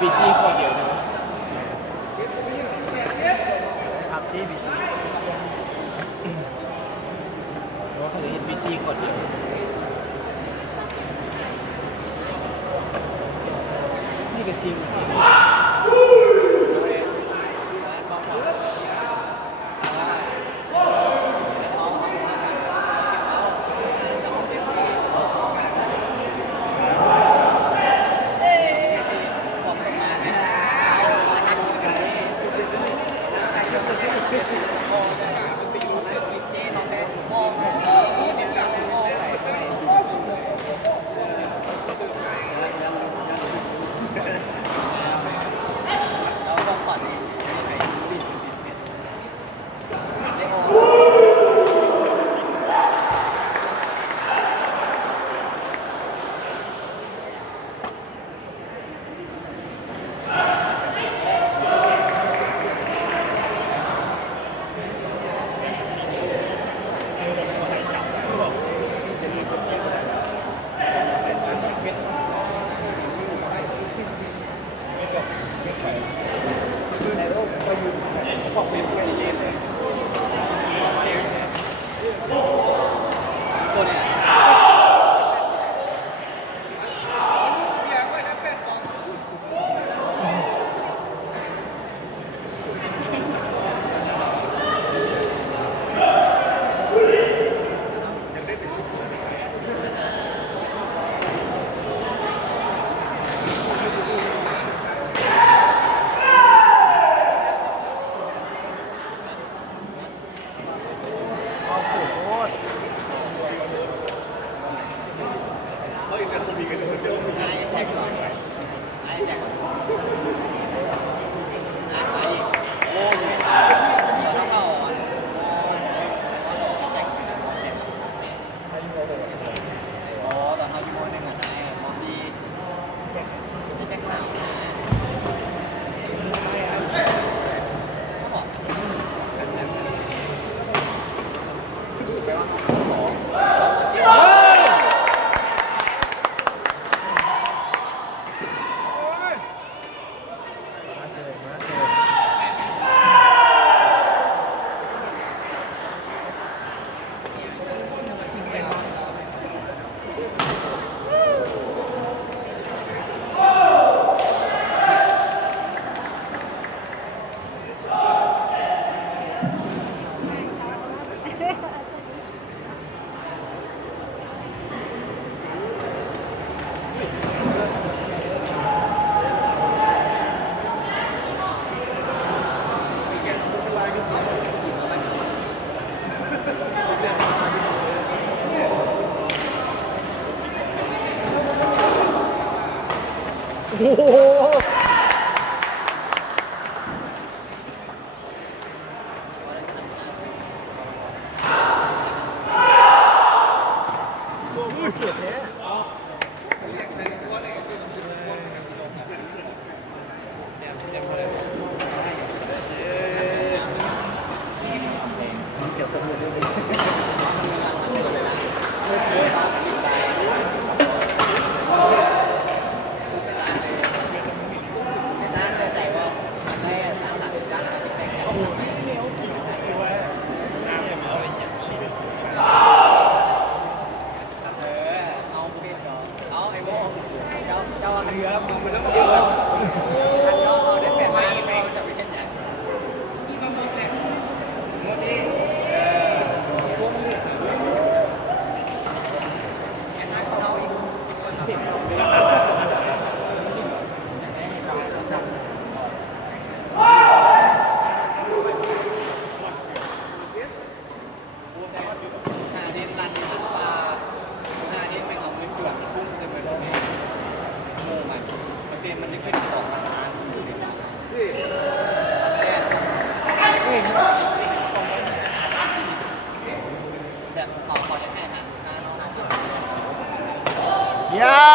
บีจีคนเดียวนะพับที่บีจีเพราะว่าเขาจะเห็นบีจีคนเดียวนี่ก็ซิง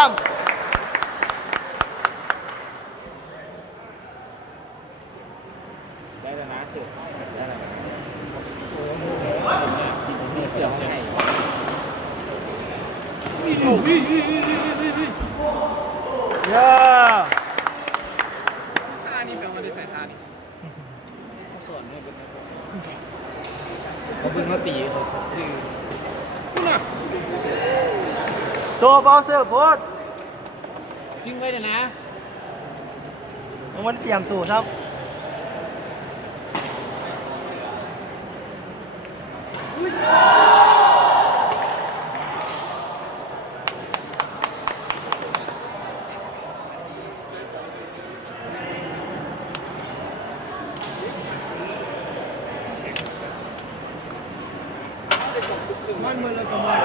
ามได้แล้วนะเสือได้แล้วโอ้โหจิตมีเสือใช่เย้ท่านี่แบบมาได้ใส่ท่านี่สอนเนี่ยเป็นเขาเพิ่งมาตีเขาคือน่ะตัวบอลเสิร์ฟโพส จริงไว้เลยนะ มันเตรียมตัวครับมันมือเราจะมา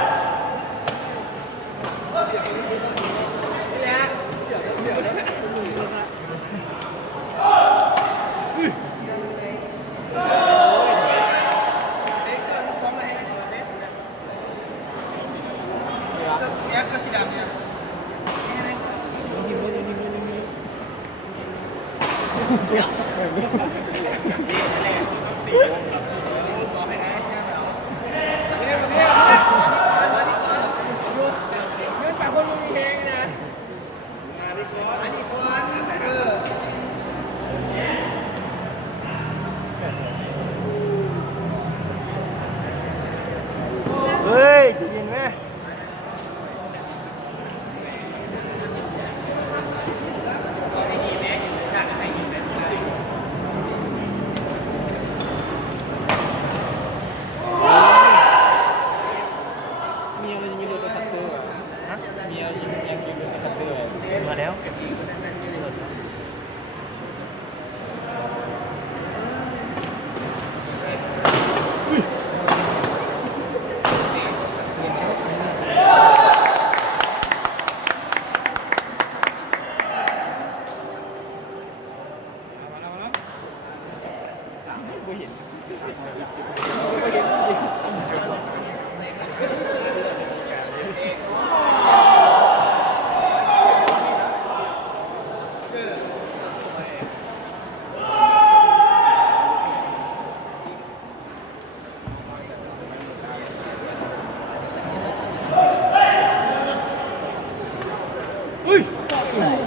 เฮ้ยจะยินไหมเมียมันยังมีรถกระสับเตอร์เมียยังมีรถกระสับเตอร์ มาแล้ว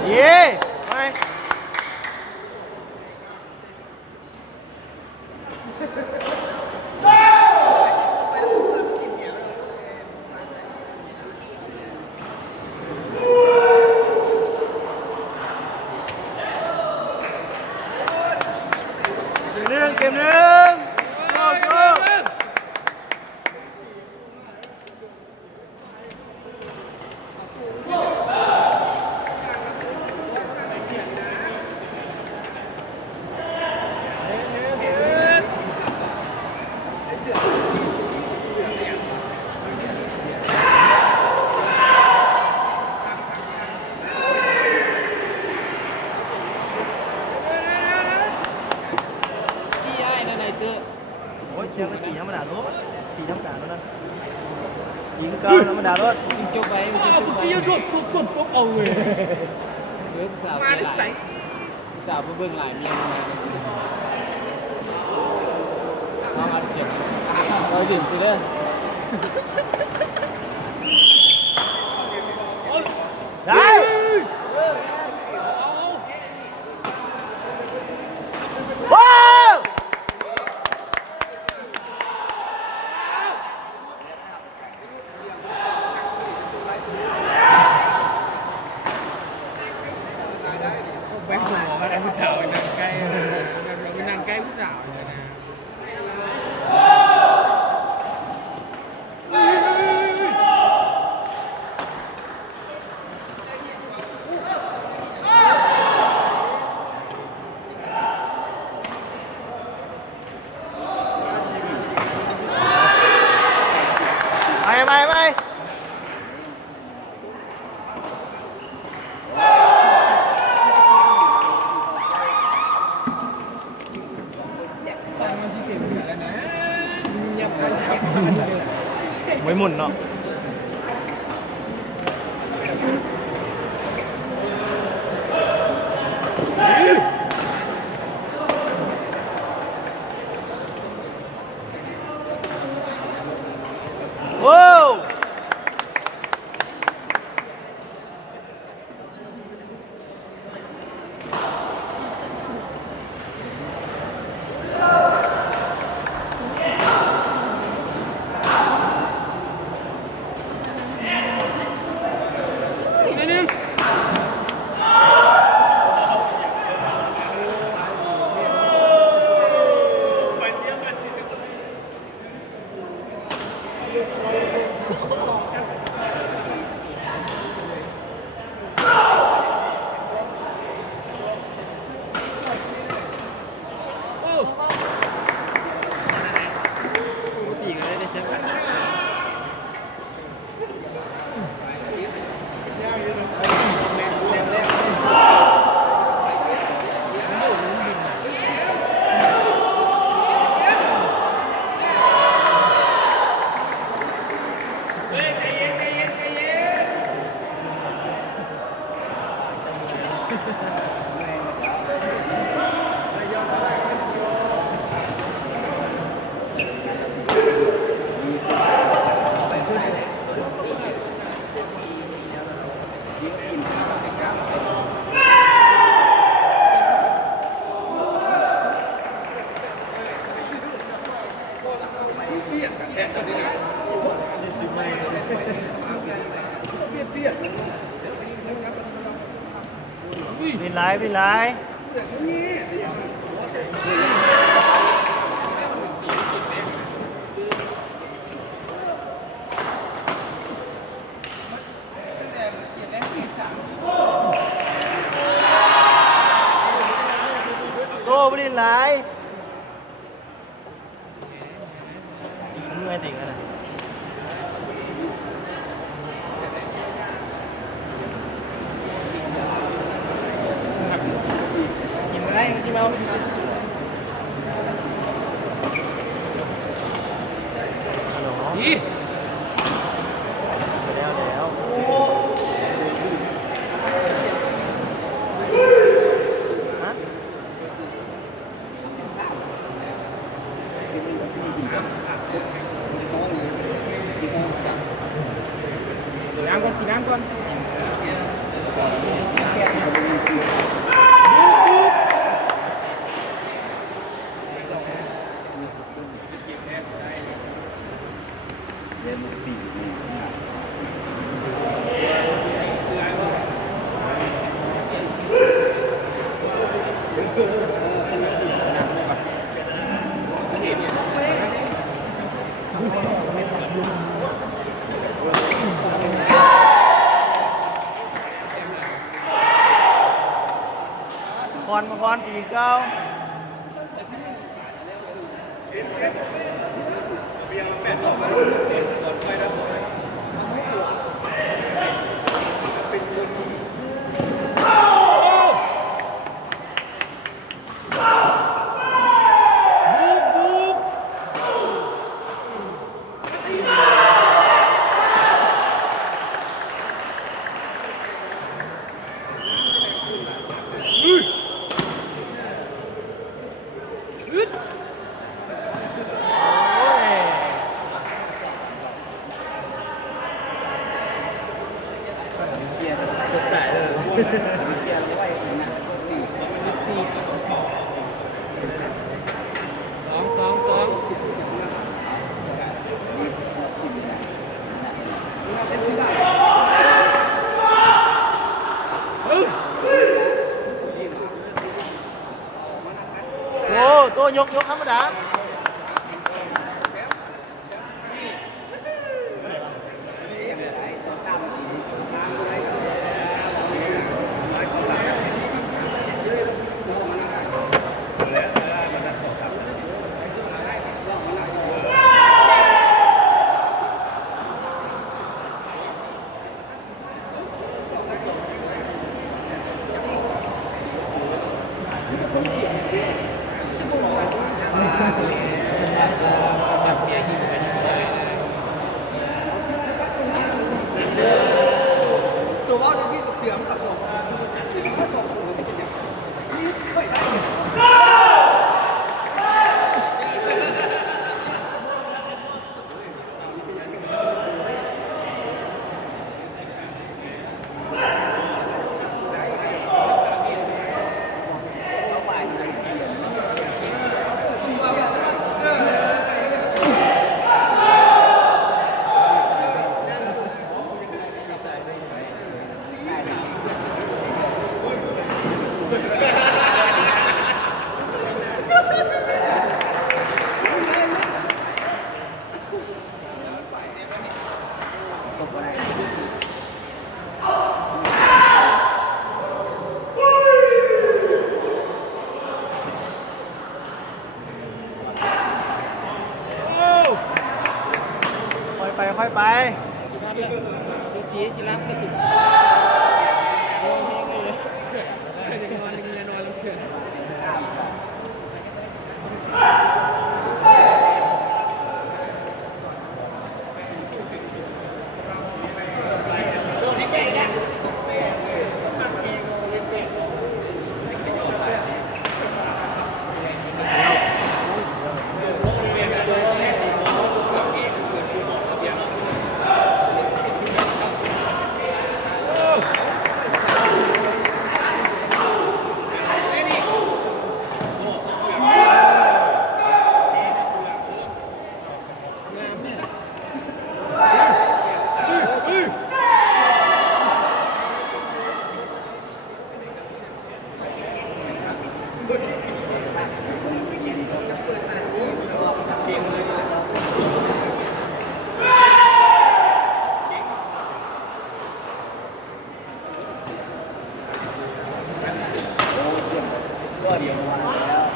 เย้ไปเกมหนึ่งโก้โก้ที่ย้ายนั่นไอ้เตอร์ โอ้ยเชียงไม่ตีธรรมดารถตีธรรมดาแล้วนะตีคือเก่าธรรมดารถ มึงจบไปมึงจบไปมึงจบเอาเลยเรื่องสาวเสียหลายสาวเบิ่งหลายเมียมาน้องอัดเสียงเราดื่มสิเด้อ ได้ว้าวแบงค์หัวมาได้ผู้สาวนั่งใกล้เราไปนั่งใกล้ผู้สาวเลยนะไปไม่หมุนเนาะ บินไหลบินไหลโต้บินไหลเมื่อยติ่งกันนะกินอะไรจิเมา ฮัลโหล อี แล้วฮะ น้ำก่อนกินน้ำก่อนมังกรตีเก้าโต้ยกธรรมดาตัวว่าจะที่เสียงขับส่งค่อยไปตีสิรักไม่ติดโอ้ยเลยเชื่อจะนอนจะนอนแล้วเชื่อ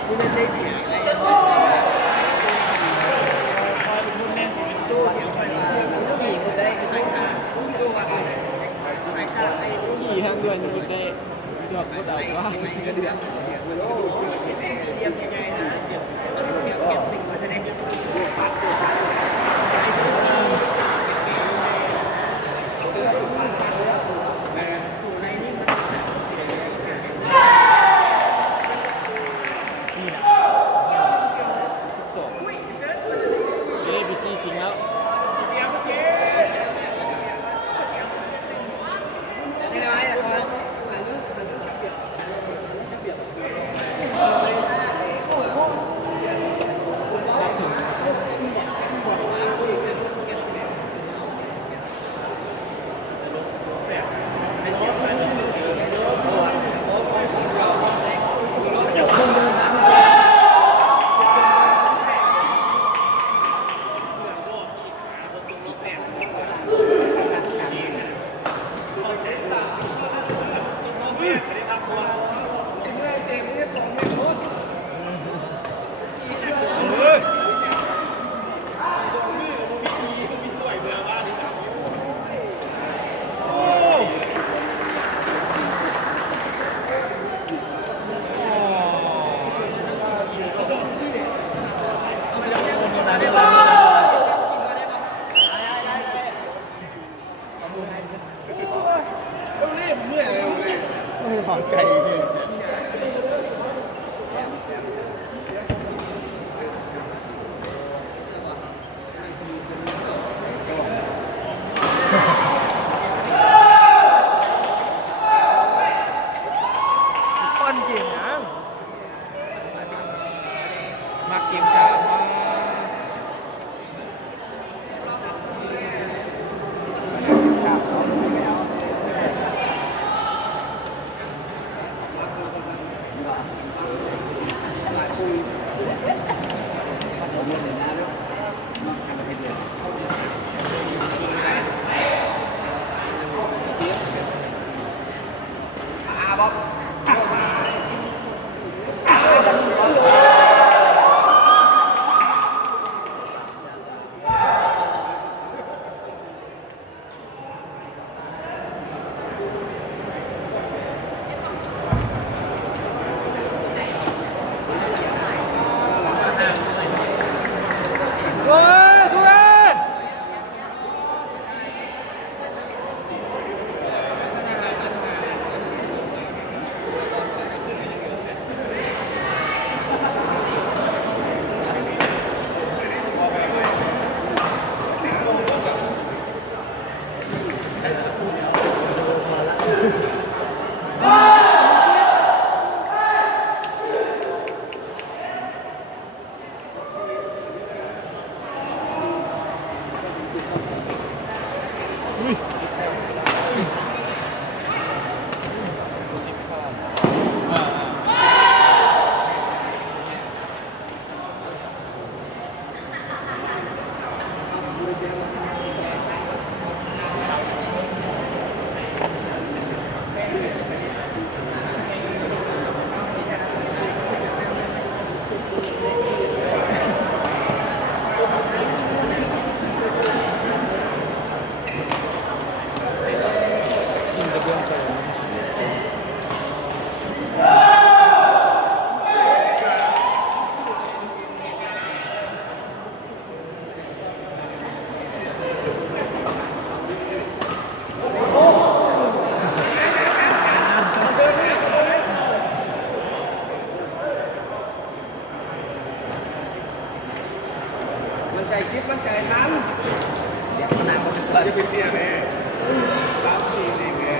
กูเล่นเล็กเนี่ยตู้เหี่ยวไฟมาขี่กูได้ใส่ซ่าตู้ว่าใส่ซ่าไอ้ ขี่ทางเดือนมันได้ยอดก็ได้ว่า ไอ้กระเดือกสี่เหลี่ยมใหญ่ๆนะเสียบเก็บติ่งมาแสดงปัดไอ้ตู้ซีในนี่มัน สองจะได้พิธีสิงแล้วไม่ถอนไก่เลย ปั้นเก่งนะ มักเกมสามว้าช่วยมันใจคิดมันใจทันเดี๋ยวมันจะไปเสียแม่ตามตีนี่แม่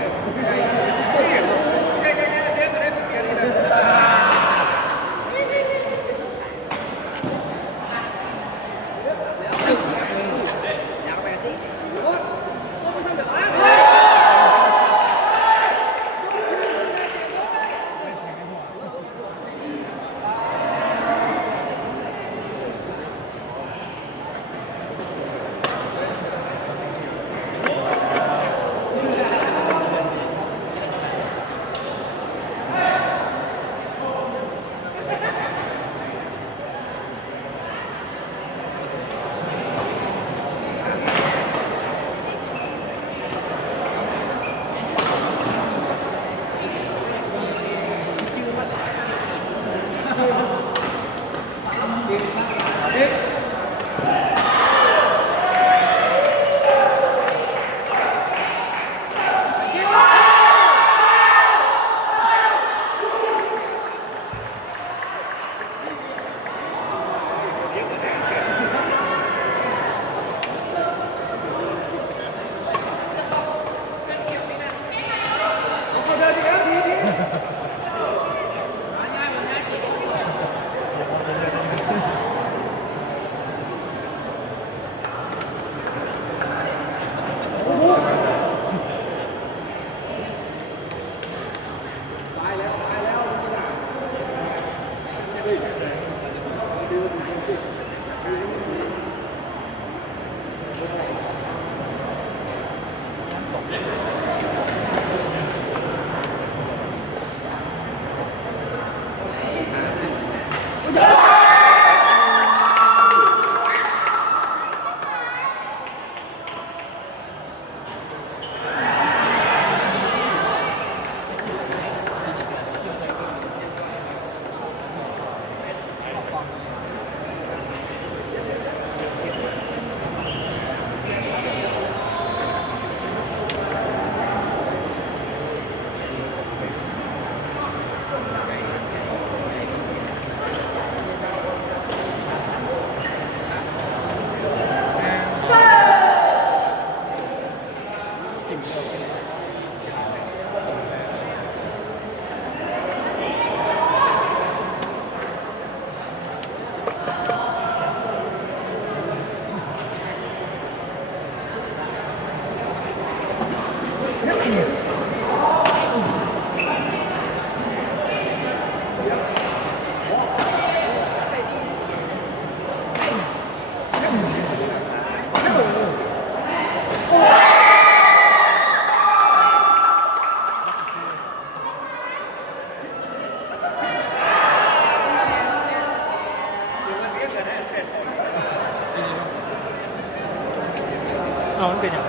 เอามันเป็นอย่าง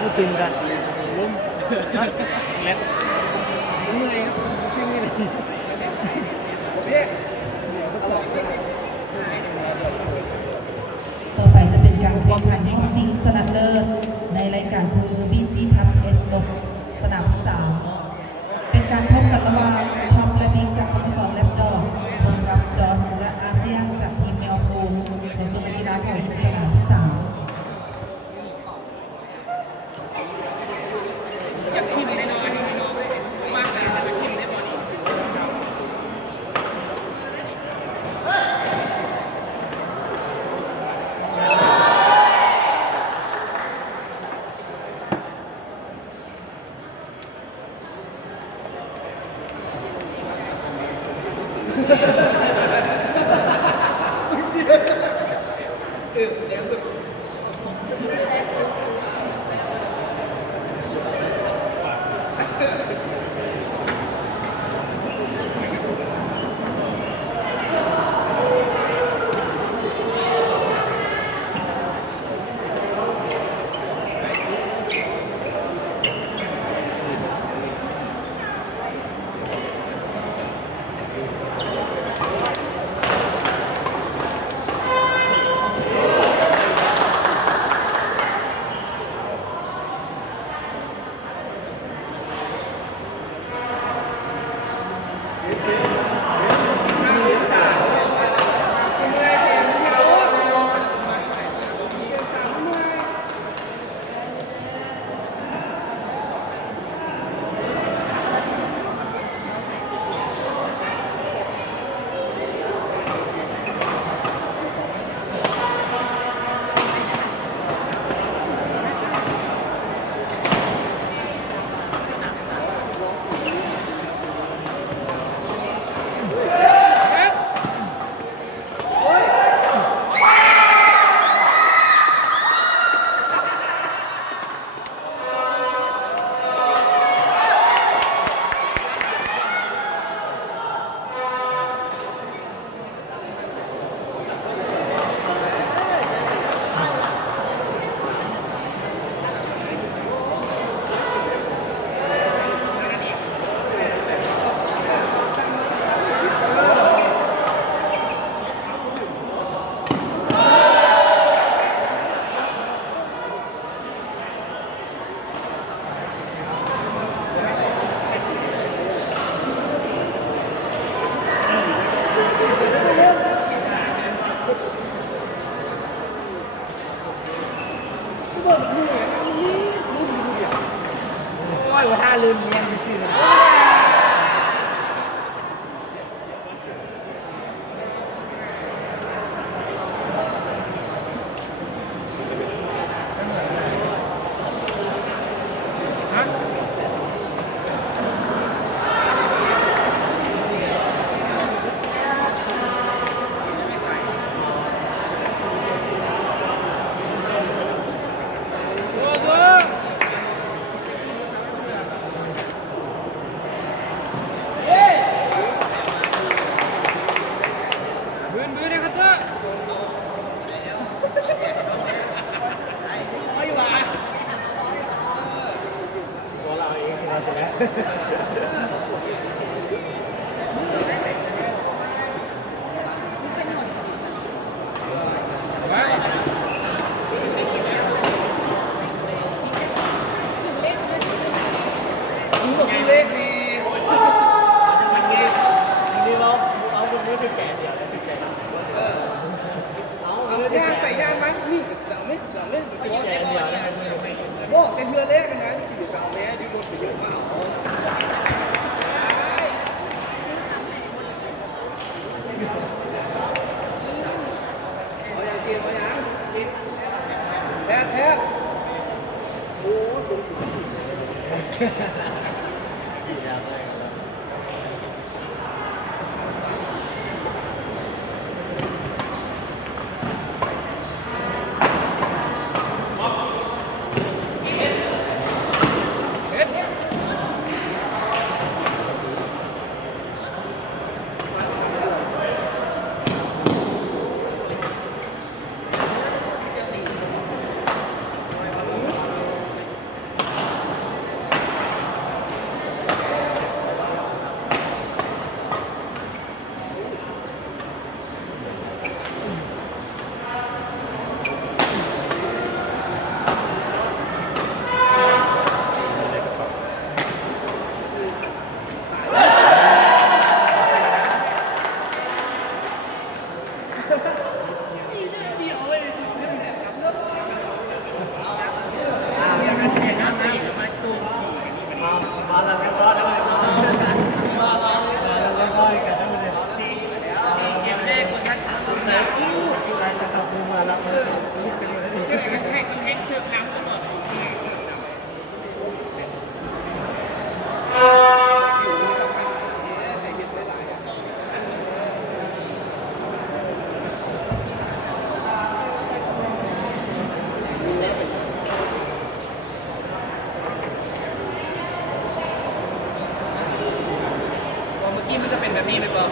นี่คืนกัน ล้มเล็ดเหนื่อยครับฟิวนี่เลย ต่อไปจะเป็นการแข่งขันห้องซิงค์สนัดเลิศในรายการคู่มือบีจีทัพเอสโลสนามที่3เป็นการพบกันระหว่างทอมและบิ๊กจากสโมสรแลบดอร์พบกับจอร์จและอาเซียนจากทีมแมวพูในส่วนนักกีฬาเข้าสู่สนามที่3 อยากขึ้นแน่นอนมากเลยจะขึ้นแน่นอน โอ้ยว่าท่าลืมเมียนไปสิ มึงก็ซื้อเล็กดี นี่เราเอาตรงนี้คือแก่เดียวเลยคือแก่เอา ย่างไปย่างมันนี่กับไม่กับไม่ตัว แก่เดียวนะ โอ้แต่เรือเล็กกันนะสกิลกับแม่ที่รถไปเยอะมาก แท้แท้โอ้มาแล้วไม่รอดแล้วมาแล้วก็อีกกันทั้งหมดเลยเกมแรกคนชัดเลยอะไรจะขับมาแล้วให้เสือกน้ำตลอดอยู่มีสำคัญใส่เบ็ดได้หลายอ่ะเมื่อกี้มันจะเป็นแบบนี้เลยเปล่า